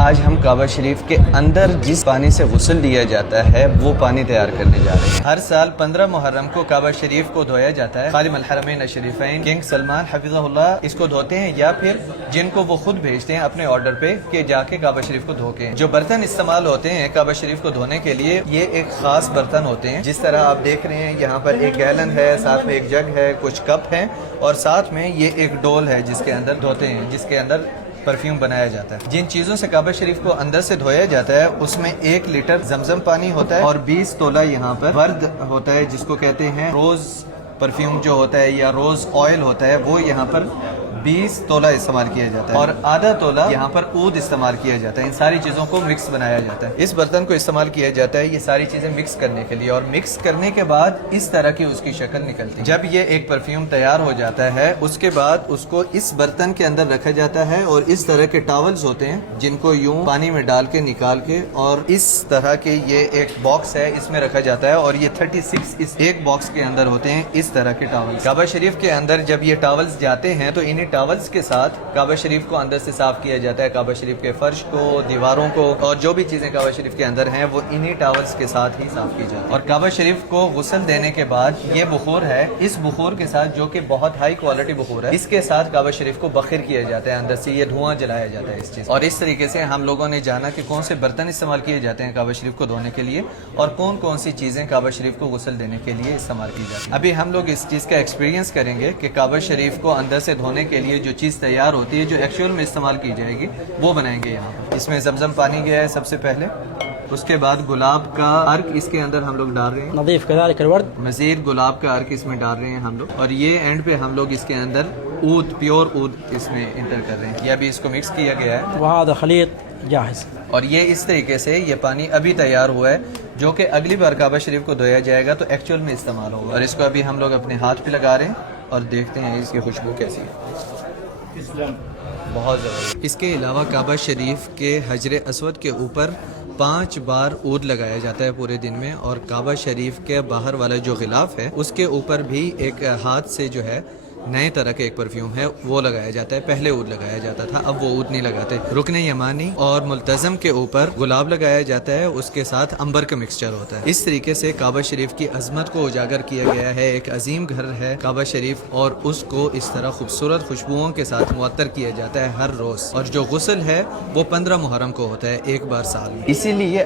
آج ہم کعبہ شریف کے اندر جس پانی سے غسل لیا جاتا ہے وہ پانی تیار کرنے جا رہے ہیں۔ ہر سال 15 محرم کو کعبہ شریف کو دھویا جاتا ہے۔ خادم الحرمین الشریفین کنگ سلمان حفظہ اللہ اس کو دھوتے ہیں، یا پھر جن کو وہ خود بھیجتے ہیں اپنے آرڈر پہ کہ جا کے کعبہ شریف کو دھو کے۔ جو برتن استعمال ہوتے ہیں کعبہ شریف کو دھونے کے لیے یہ ایک خاص برتن ہوتے ہیں، جس طرح آپ دیکھ رہے ہیں یہاں پر ایک گیلن ہے، ساتھ میں ایک جگ ہے، کچھ کپ ہیں، اور ساتھ میں یہ ایک ڈول ہے جس کے اندر دھوتے ہیں، جس کے اندر پرفیوم بنایا جاتا ہے۔ جن چیزوں سے کعبہ شریف کو اندر سے دھویا جاتا ہے اس میں 1 لیٹر زمزم پانی ہوتا ہے، اور 20 تولہ یہاں پر ورد ہوتا ہے جس کو کہتے ہیں روز پرفیوم جو ہوتا ہے یا روز آئل ہوتا ہے، وہ یہاں پر 20 تولہ استعمال کیا جاتا ہے، اور آدھا تولہ یہاں پر عود استعمال کیا جاتا ہے۔ ان ساری چیزوں کو مکس بنایا جاتا ہے۔ اس برتن کو استعمال کیا جاتا ہے یہ ساری چیزیں مکس کرنے کے لیے، اور مکس کرنے کے بعد اس طرح کی اس کی شکل نکلتی ہے۔ جب یہ ایک پرفیوم تیار ہو جاتا ہے اس کے بعد اس کو اس برتن کے اندر رکھا جاتا ہے، اور اس طرح کے ٹاولز ہوتے ہیں جن کو یوں پانی میں ڈال کے نکال کے، اور اس طرح کے یہ ایک باکس ہے اس میں رکھا جاتا ہے، اور یہ 36 اس ایک باکس کے اندر ہوتے ہیں اس طرح کے ٹاولز۔ کعبہ شریف کے اندر جب یہ ٹاولز جاتے ہیں تو انہیں ٹاولز کے ساتھ کعبہ شریف کو اندر سے صاف کیا جاتا ہے، کعبہ شریف کے فرش کو، دیواروں کو، اور جو بھی چیزیں کعبہ شریف کے اندر ہیں وہ انہی ٹاولز کے ساتھ ہی صاف کی جاتی ہے۔ اور کعبہ شریف کو غسل دینے کے بعد یہ بخور ہے، اس بخور کے ساتھ جو کہ بہت ہائی کوالٹی بخور ہے، اس کے ساتھ کعبہ شریف کو بخیر کیا جاتا ہے، اندر سے یہ دھواں جلایا جاتا ہے اس چیز۔ اور اس طریقے سے ہم لوگوں نے جانا کہ کون سے برتن استعمال کیے جاتے ہیں کعبہ شریف کو دھونے کے لیے، اور کون کون سی چیزیں کعبہ شریف کو غسل دینے کے لیے استعمال کی جاتی ہیں۔ ابھی ہم لوگ اس چیز کا ایکسپیرینس کریں گے کہ کعبہ شریف کو اندر سے دھونے کے لیے جو چیز تیار ہوتی ہے، جو ایکچوئل میں استعمال کی جائے گی، وہ بنائیں گے یہاں پر۔ اس میں زمزم پانی گیا ہے سب سے پہلے، اس کے بعد گلاب کا عرق اس کے اندر ہم لوگ ڈال رہے ہیں، نظیف كذلك الورد، مزید گلاب کا عرق اس میں ڈال رہے ہیں ہم لوگ، اور یہ اینڈ پہ ہم لوگ اس کے اندر عود، پیور عود اس میں انٹر کر رہے ہیں۔ یہ ابھی اس کو مکس کیا گیا ہے، وهذا خليط جاهز. اور یہ اس طریقے سے یہ پانی ابھی تیار ہوا ہے، جو کہ اگلی بار کعبہ شریف کو دھویا جائے گا تو ایکچوئل میں استعمال ہوگا۔ اور اس کو ابھی ہم لوگ اپنے ہاتھ پہ لگا رہے ہیں اور دیکھتے ہیں اس کی خوشبو کیسی ہے، بہت زبردست۔ اس کے علاوہ کعبہ شریف کے حجر اسود کے اوپر 5 بار عود لگایا جاتا ہے پورے دن میں، اور کعبہ شریف کے باہر والا جو غلاف ہے اس کے اوپر بھی ایک ہاتھ سے جو ہے نئے طرح کا ایک پرفیوم ہے وہ لگایا جاتا ہے۔ پہلے عود لگایا جاتا تھا، اب وہ عود نہیں لگاتے۔ رکن یمانی اور ملتزم کے اوپر گلاب لگایا جاتا ہے، اس کے ساتھ عنبر کا مکسچر ہوتا ہے۔ اس طریقے سے کعبہ شریف کی عظمت کو اجاگر کیا گیا ہے۔ ایک عظیم گھر ہے کعبہ شریف، اور اس کو اس طرح خوبصورت خوشبوؤں کے ساتھ معطر کیا جاتا ہے ہر روز، اور جو غسل ہے وہ 15 محرم کو ہوتا ہے، ایک بار سال میں۔ اسی لیے